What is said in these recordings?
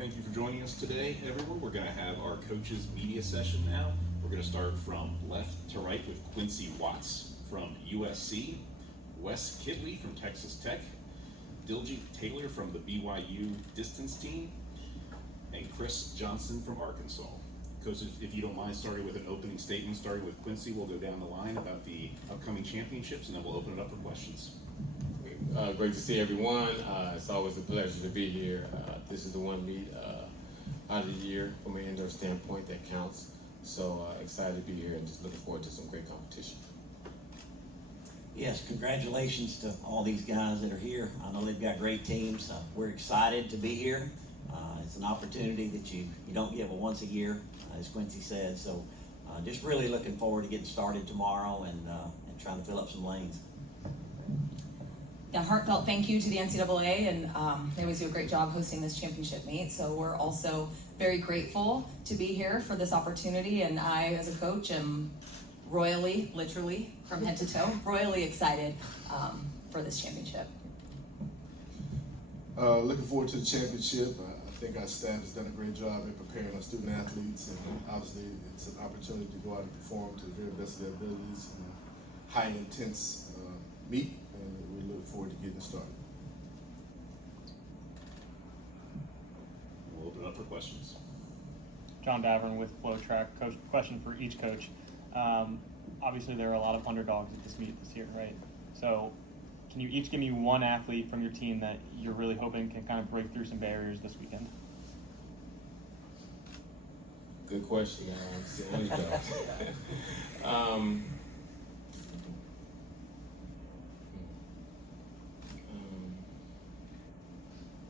Thank you for joining us today, everyone. We're going to have our coaches media session now. We're going to start from left to right with Quincy Watts from USC, Wes Kittley from Texas Tech, Diljeet Taylor from the BYU distance team, and Chris Johnson from Arkansas. Coaches, if you don't mind starting with an opening statement, starting with Quincy, we'll go down the line about the upcoming championships, and then we'll open it up for questions. Great to see everyone. It's always a pleasure to be here. This is the one meet out of the year from an indoor standpoint that counts. So excited to be here and just looking forward to some great competition. Yes, congratulations to all these guys that are here. I know they've got great teams. We're excited to be here. It's an opportunity that you don't get but once a year, as Quincy said. So just really looking forward to getting started tomorrow and trying to fill up some lanes. Yeah, heartfelt thank you to the NCAA, and they always do a great job hosting this championship meet. So we're also very grateful to be here for this opportunity, and I, as a coach, am royally, literally, from head to toe, royally excited for this championship. Looking forward to the championship. I think our staff has done a great job in preparing our student athletes, and obviously it's an opportunity to go out and perform to the very best of their abilities in a high intense meet, and we look forward to getting started. We'll open it up for questions. John Davern with Flow Track. Coach, question for each coach. Obviously, there are a lot of underdogs at this meet this year, right? So, can you each give me one athlete from your team that you're really hoping can kind of break through some barriers this weekend? Good question.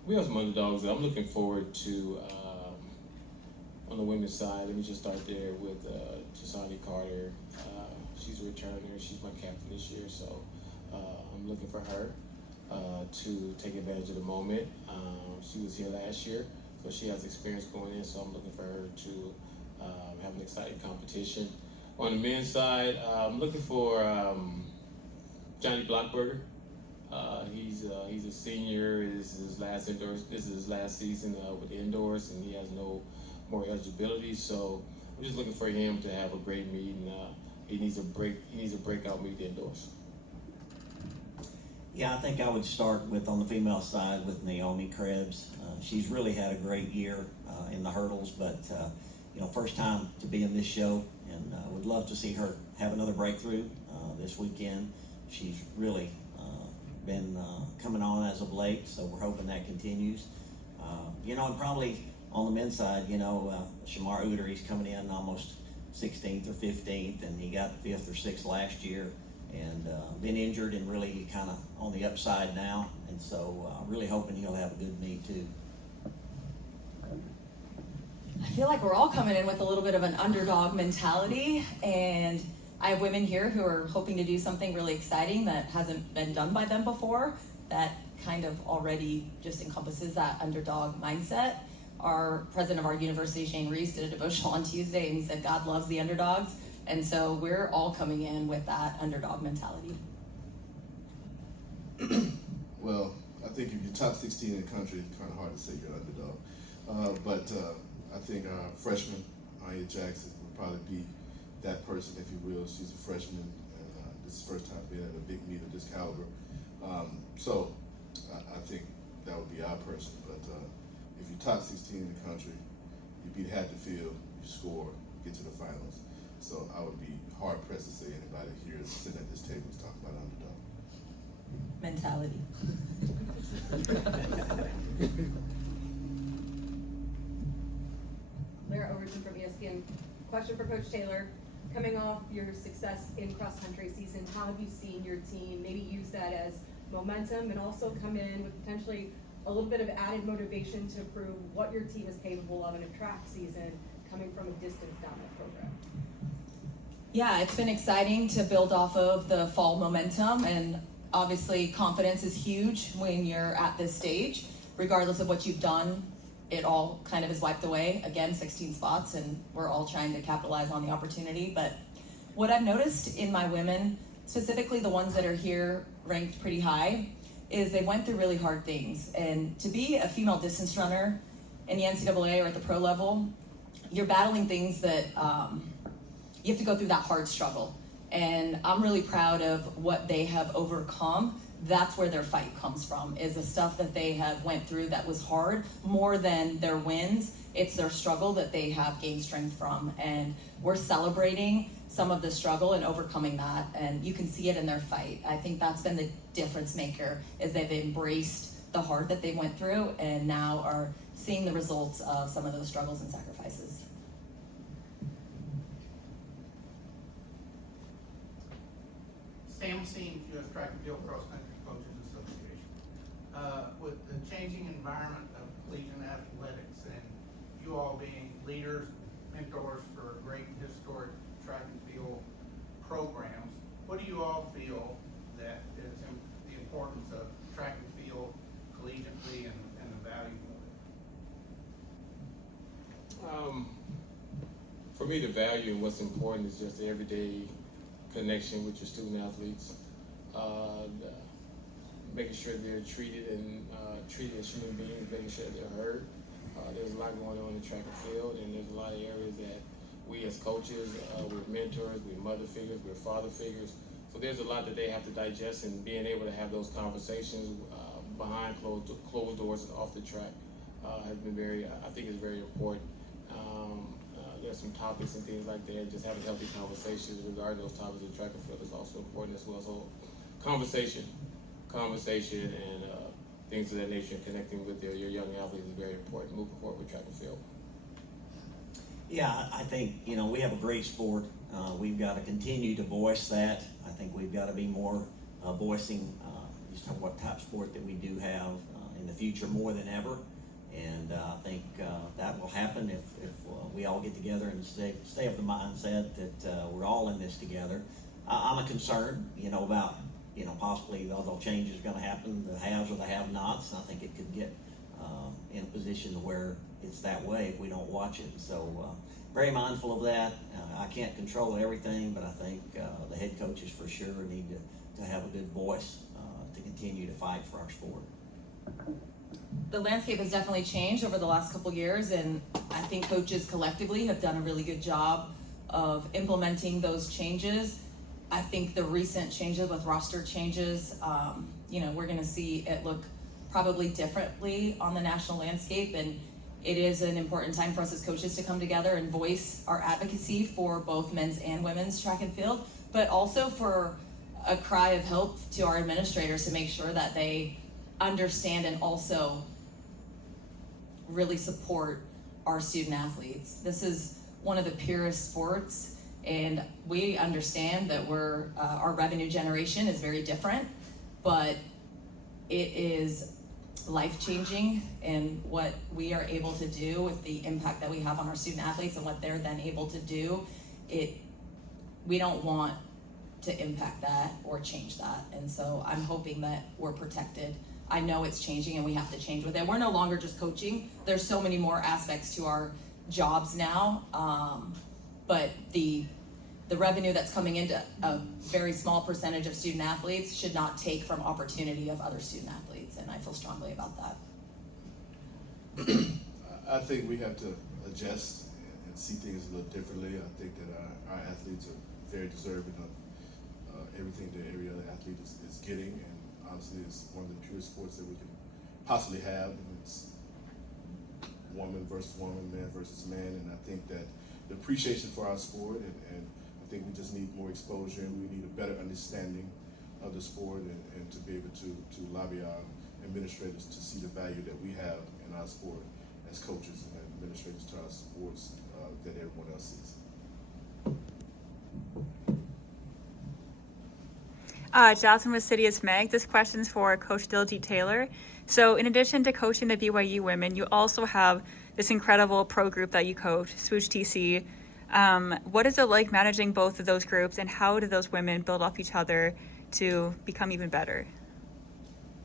We have some underdogs that I'm looking forward to on the women's side. Let me just start there with Jasani Carter. She's a returner. She's my captain this year, so I'm looking for her to take advantage of the moment. She was here last year, so she has experience going in, so I'm looking for her to have an exciting competition. On the men's side, I'm looking for Johnny Blockberger. He's a senior. This is his last season with the indoors, and he has no more eligibility. So I'm just looking for him to have a great meet, and he needs a breakout meet indoors. Yeah, I think I would start with, on the female side, with Naomi Krebs. She's really had a great year in the hurdles, but first time to be in this show, and would love to see her have another breakthrough this weekend. She's really been coming on as of late, so we're hoping that continues. And probably on the men's side, Shamar Uter, he's coming in almost 16th or 15th, and he got 5th or 6th last year, and been injured and really kind of on the upside now, and so really hoping he'll have a good meet too. I feel like we're all coming in with a little bit of an underdog mentality, and I have women here who are hoping to do something really exciting that hasn't been done by them before, that kind of already just encompasses that underdog mindset. Our president of our university, Shane Reese, did a devotional on Tuesday, and he said God loves the underdogs, and so we're all coming in with that underdog mentality. Well, I think if you're top 16 in the country, it's kind of hard to say you're an underdog. But I think our freshman, Anya Jackson, would probably be that person, if you will. She's a freshman, and this is the first time being at a big meet of this caliber. So I think that would be our person. But if you're top 16 in the country, you beat Hatfield, you score, get to the finals. So I would be hard pressed to say anybody here sitting at this table is talking about underdog. Mentality. Lara Overton from ESPN. Question for Coach Taylor. Coming off your success in cross-country season, how have you seen your team maybe use that as momentum and also come in with potentially a little bit of added motivation to prove what your team is capable of in a track season coming from a distance dominant program? Yeah, it's been exciting to build off of the fall momentum, and obviously confidence is huge when you're at this stage. Regardless of what you've done, it all kind of is wiped away. Again, 16 spots, and we're all trying to capitalize on the opportunity. But what I've noticed in my women, specifically the ones that are here ranked pretty high, is they went through really hard things. And to be a female distance runner in the NCAA or at the pro level, you're battling things that you have to go through that hard struggle. And I'm really proud of what they have overcome. That's where their fight comes from, is the stuff that they have went through that was hard. More than their wins, it's their struggle that they have gained strength from. And we're celebrating some of the struggle and overcoming that. And you can see it in their fight. I think that's been the difference maker, is they've embraced the hard that they went through and now are seeing the results of some of those struggles and sacrifices. Sam Seams, U.S. Track and Field Cross Country Coaches Association. With the changing environment of collegiate athletics and you all being leaders, mentors for great historic track and field programs, what do you all feel that is the importance of track and field collegiately and the value of it? For me, the value and what's important is just the everyday connection with your student athletes, making sure they're treated as human beings, making sure they're heard. There's a lot going on in track and field, and there's a lot of areas that we as coaches, we're mentors, we're mother figures, we're father figures. So there's a lot that they have to digest, and being able to have those conversations behind closed doors and off the track has been I think it's very important. There's some topics and things like that. Just having healthy conversations regarding those topics in track and field is also important as well. So conversation and things of that nature, connecting with your young athletes is very important moving forward with track and field. Yeah, I think, we have a great sport. We've got to continue to voice that. I think we've got to be more voicing just what type of sport that we do have in the future more than ever. And I think that will happen if we all get together and stay of the mindset that we're all in this together. I'm concerned, about, possibly although change is going to happen, the haves or the have-nots. I think it could get in a position where it's that way if we don't watch it. So very mindful of that. I can't control everything, but I think the head coaches for sure need to have a good voice to continue to fight for our sport. The landscape has definitely changed over the last couple years, and I think coaches collectively have done a really good job of implementing those changes. I think the recent changes with roster changes, we're going to see it look probably differently on the national landscape, and it is an important time for us as coaches to come together and voice our advocacy for both men's and women's track and field, but also for a cry of help to our administrators to make sure that they understand and also really support our student athletes. This is one of the purest sports, and we understand that our revenue generation is very different, but it is life-changing in what we are able to do with the impact that we have on our student athletes and what they're then able to do. We don't want to impact that or change that, and so I'm hoping that we're protected. I know it's changing and we have to change with it. We're no longer just coaching. There's so many more aspects to our jobs now, but the revenue that's coming into a very small percentage of student athletes should not take from opportunity of other student athletes, and I feel strongly about that. I think we have to adjust and see things a little differently. I think that our athletes are very deserving of everything that every other athlete is getting, and honestly, it's one of the purest sports that we can possibly have. And it's woman versus woman, man versus man, and I think that the appreciation for our sport, and I think we just need more exposure, and we need a better understanding of the sport, and to be able to lobby our administrators to see the value that we have in our sport as coaches and administrators to our sports that everyone else sees. Jocelyn with CITIUS Mag. This question's for Coach Diljeet Taylor. So in addition to coaching the BYU women, you also have this incredible pro group that you coach, Swoosh TC. What is it like managing both of those groups, and how do those women build off each other to become even better?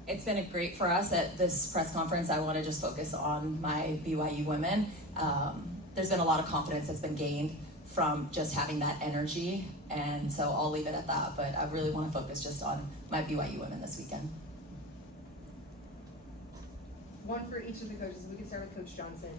It's been great for us at this press conference. I want to just focus on my BYU women. There's been a lot of confidence that's been gained from just having that energy, and so I'll leave it at that, but I really want to focus just on my BYU women this weekend. one for each of the coaches. We can start with Coach Johnson.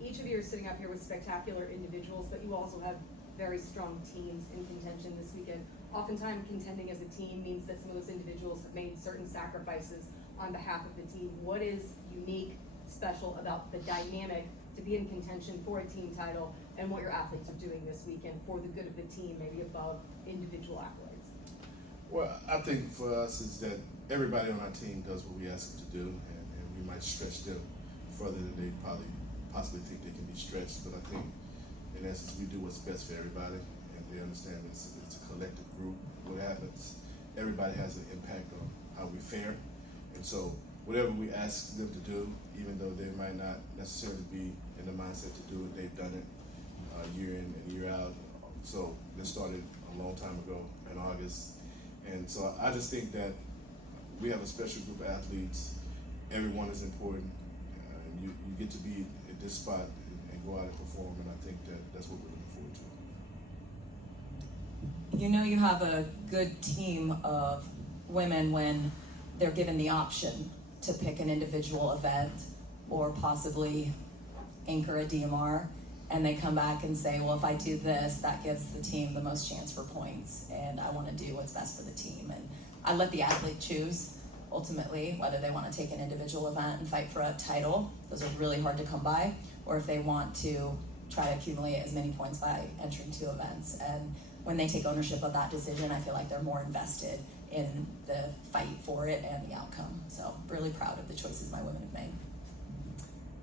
Each of you are sitting up here with spectacular individuals, but you also have very strong teams in contention this weekend. Oftentimes, contending as a team means that some of those individuals have made certain sacrifices on behalf of the team. What is unique, special about the dynamic to be in contention for a team title, and what your athletes are doing this weekend for the good of the team, maybe above individual accolades? Well, I think for us is that everybody on our team does what we ask them to do, and we might stretch them further than they possibly think they can be stretched. But I think, in essence, we do what's best for everybody, and they understand it's a collective group. What happens, everybody has an impact on how we fare, and so whatever we ask them to do, even though they might not necessarily be in the mindset to do it, they've done it year in and year out. So this started a long time ago in August, and so I just think that we have a special group of athletes. Everyone is important. You get to be at this spot and go out and perform, and I think that's what we're looking forward to. You know you have a good team of women when they're given the option to pick an individual event or possibly anchor a DMR, and they come back and say, well, if I do this, that gives the team the most chance for points, and I want to do what's best for the team. And I let the athlete choose ultimately whether they want to take an individual event and fight for a title. Those are really hard to come by, or if they want to try to accumulate as many points by entering 2 events. And when they take ownership of that decision, I feel like they're more invested in the fight for it and the outcome. So really proud of the choices my women have made.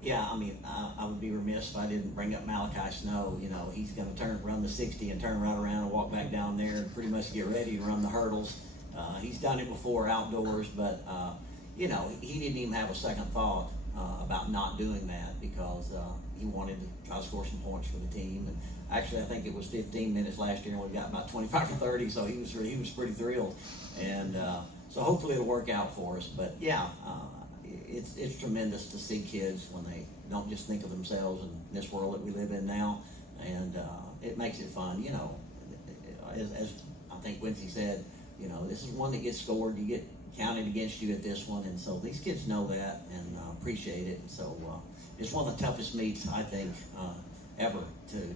Yeah, I mean, I would be remiss if I didn't bring up Malachi Snow. You know, he's going to run the 60 and turn right around and walk back down there and pretty much get ready to run the hurdles. He's done it before outdoors, but, you know, he didn't even have a second thought about not doing that because he wanted to try to score some points for the team. And actually, I think it was 15 minutes last year, and we got about 25 or 30, so he was pretty thrilled. And so hopefully it'll work out for us. But yeah, it's tremendous to see kids when they don't just think of themselves in this world that we live in now, and it makes it fun. You know, as I think Quincy said, you know, this is one that gets scored. You get counted against you at this one, and so these kids know that and appreciate it. And so it's one of the toughest meets I think ever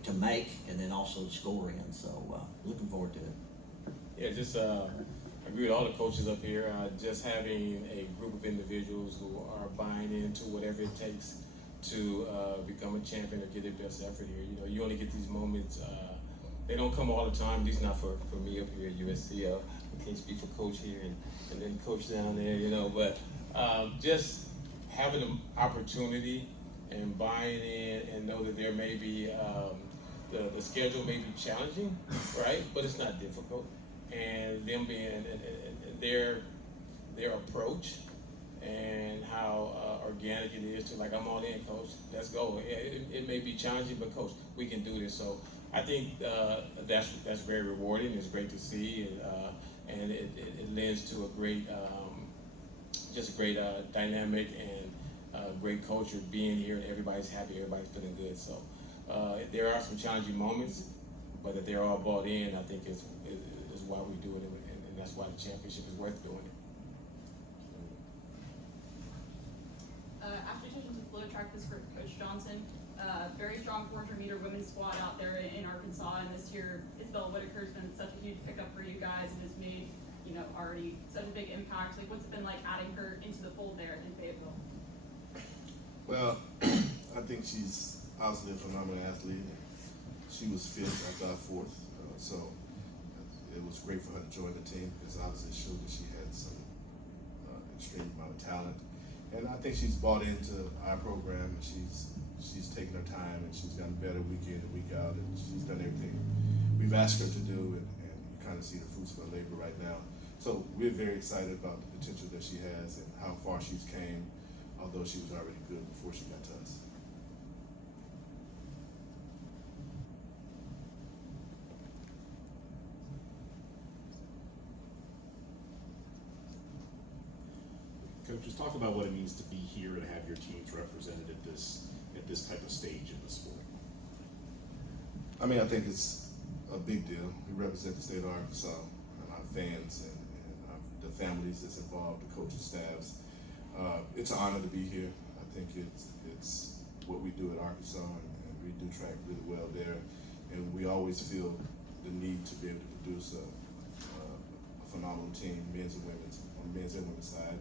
to make, and then also to score in. So looking forward to it. Yeah, just I agree with all the coaches up here. Just having a group of individuals who are buying into whatever it takes to become a champion or get their best effort here. You know, you only get these moments. They don't come all the time. At least not for me up here at USC. I can't speak for coach here and then coach down there, you know. But just having an opportunity and buying in and know that there may be the schedule may be challenging, right? But it's not difficult. And them being their approach and how organic it is to, like, I'm all in, coach, let's go. It may be challenging, but coach, we can do this. So I think that's very rewarding. It's great to see, and it lends to a great, just a great dynamic and great culture being here. Everybody's happy, everybody's feeling good. So there are some challenging moments, but that they're all bought in, I think is why we do it, and that's why the championship is worth doing it. After taking to flow track this for Coach Johnson, very strong 400-meter women's squad out there in Arkansas, and this year Isabella Whitaker's been such a huge pickup for you guys and has made, you know, already such a big impact. Like, what's it been like adding her into the fold there in Fayetteville? Well, I think she's obviously a phenomenal athlete. She was fifth, I got fourth, so it was great for her to join the team because obviously it showed that she had some extreme amount of talent. And I think she's bought into our program, and she's taken her time, and she's gotten better week in and week out, and she's done everything we've asked her to do, and you kind of see the fruits of her labor right now. So we're very excited about the potential that she has and how far she's came, although she was already good before she got to us. Coach, just talk about what it means to be here and have your teams represented at this type of stage in the sport. I mean, I think it's a big deal. We represent the state of Arkansas and our fans and the families that's involved, the coaching staffs. It's an honor to be here. I think it's what we do at Arkansas, and we do track really well there. And we always feel the need to be able to produce a phenomenal team, men's and women's side.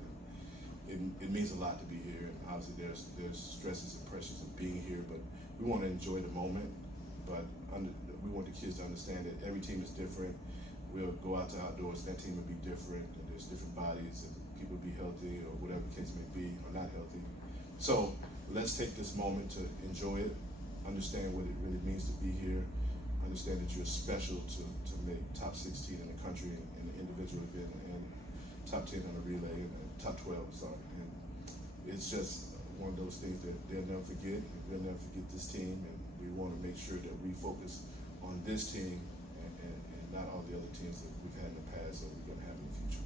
It means a lot to be here, and obviously there's stresses and pressures of being here, but we want to enjoy the moment. But we want the kids to understand that every team is different. We'll go out to outdoors, that team will be different, and there's different bodies, and people will be healthy or whatever the case may be, or not healthy. So let's take this moment to enjoy it, understand what it really means to be here, understand that you're special to make top 16 in the country in the individual event, and top 10 on the relay, and top 12, sorry. And it's just one of those things that they'll never forget, and we'll never forget this team, and we want to make sure that we focus on this team and not all the other teams that we've had in the past or we're going to have in the future.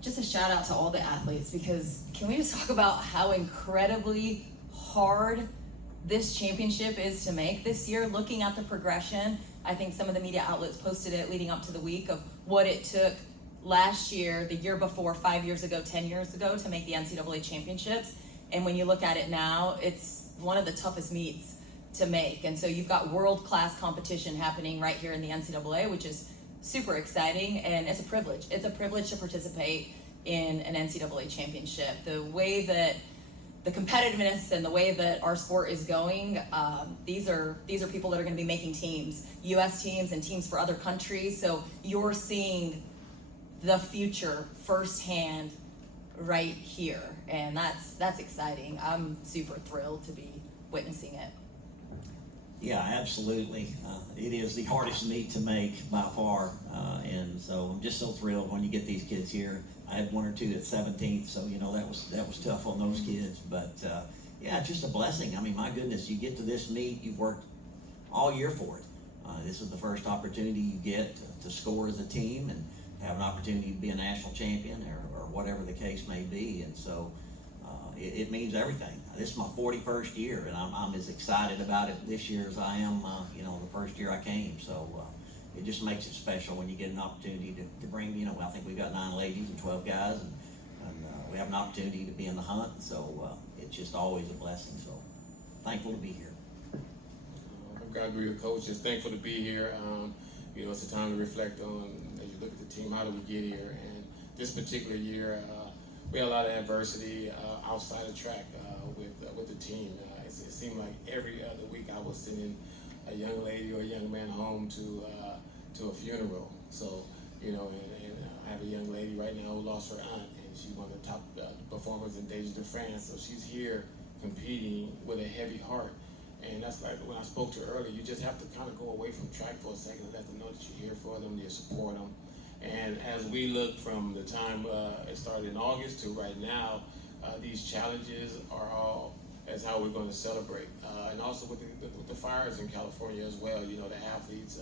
Just a shout out to all the athletes, because can we just talk about how incredibly hard this championship is to make this year? Looking at the progression, I think some of the media outlets posted it leading up to the week of what it took last year, the year before, 5 years ago, 10 years ago to make the NCAA championships. And when you look at it now, it's one of the toughest meets to make. And so you've got world-class competition happening right here in the NCAA, which is super exciting, and it's a privilege. It's a privilege to participate in an NCAA championship. The way that the competitiveness and the way that our sport is going, these are people that are going to be making teams, U.S. teams and teams for other countries. So you're seeing the future firsthand right here, and that's exciting. I'm super thrilled to be witnessing it. Yeah, absolutely. It is the hardest meet to make by far, and so I'm just so thrilled when you get these kids here. I had one or two at 17th, so you know that was tough on those kids. But yeah, it's just a blessing. I mean, my goodness, you get to this meet, you've worked all year for it. This is the first opportunity you get to score as a team and have an opportunity to be a national champion or whatever the case may be, and so. It means everything. This is my 41st year, and I'm as excited about it this year as I am, the first year I came. So it just makes it special when you get an opportunity to bring, I think we've got 9 ladies and 12 guys, and we have an opportunity to be in the hunt. So it's just always a blessing. So thankful to be here. I've got to agree with Coach. Just thankful to be here. It's a time to reflect on, as you look at the team, how did we get here? And this particular year, we had a lot of adversity outside of track with the team. It seemed like every other week I was sending a young lady or a young man home to a funeral. So, and I have a young lady right now who lost her aunt, and she's one of the top performers in Days de France. So she's here competing with a heavy heart. And that's like when I spoke to her earlier, you just have to kind of go away from track for a second and let them know that you're here for them, you support them. And as we look from the time it started in August to right now, these challenges are all as how we're going to celebrate. And also with the fires in California as well, the athletes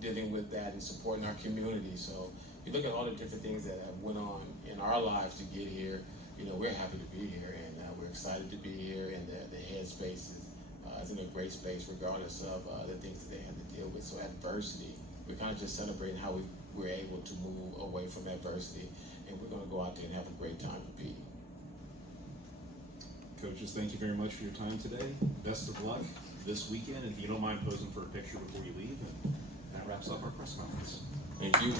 dealing with that and supporting our community. So you look at all the different things that have went on in our lives to get here, we're happy to be here, and we're excited to be here, and the headspace is in a great space regardless of the things that they have to deal with. So adversity, we're kind of just celebrating how we're able to move away from adversity, and we're going to go out there and have a great time competing. Coaches, thank you very much for your time today. Best of luck this weekend. If you don't mind posing for a picture before you leave, and that wraps up our press conference. Thank you.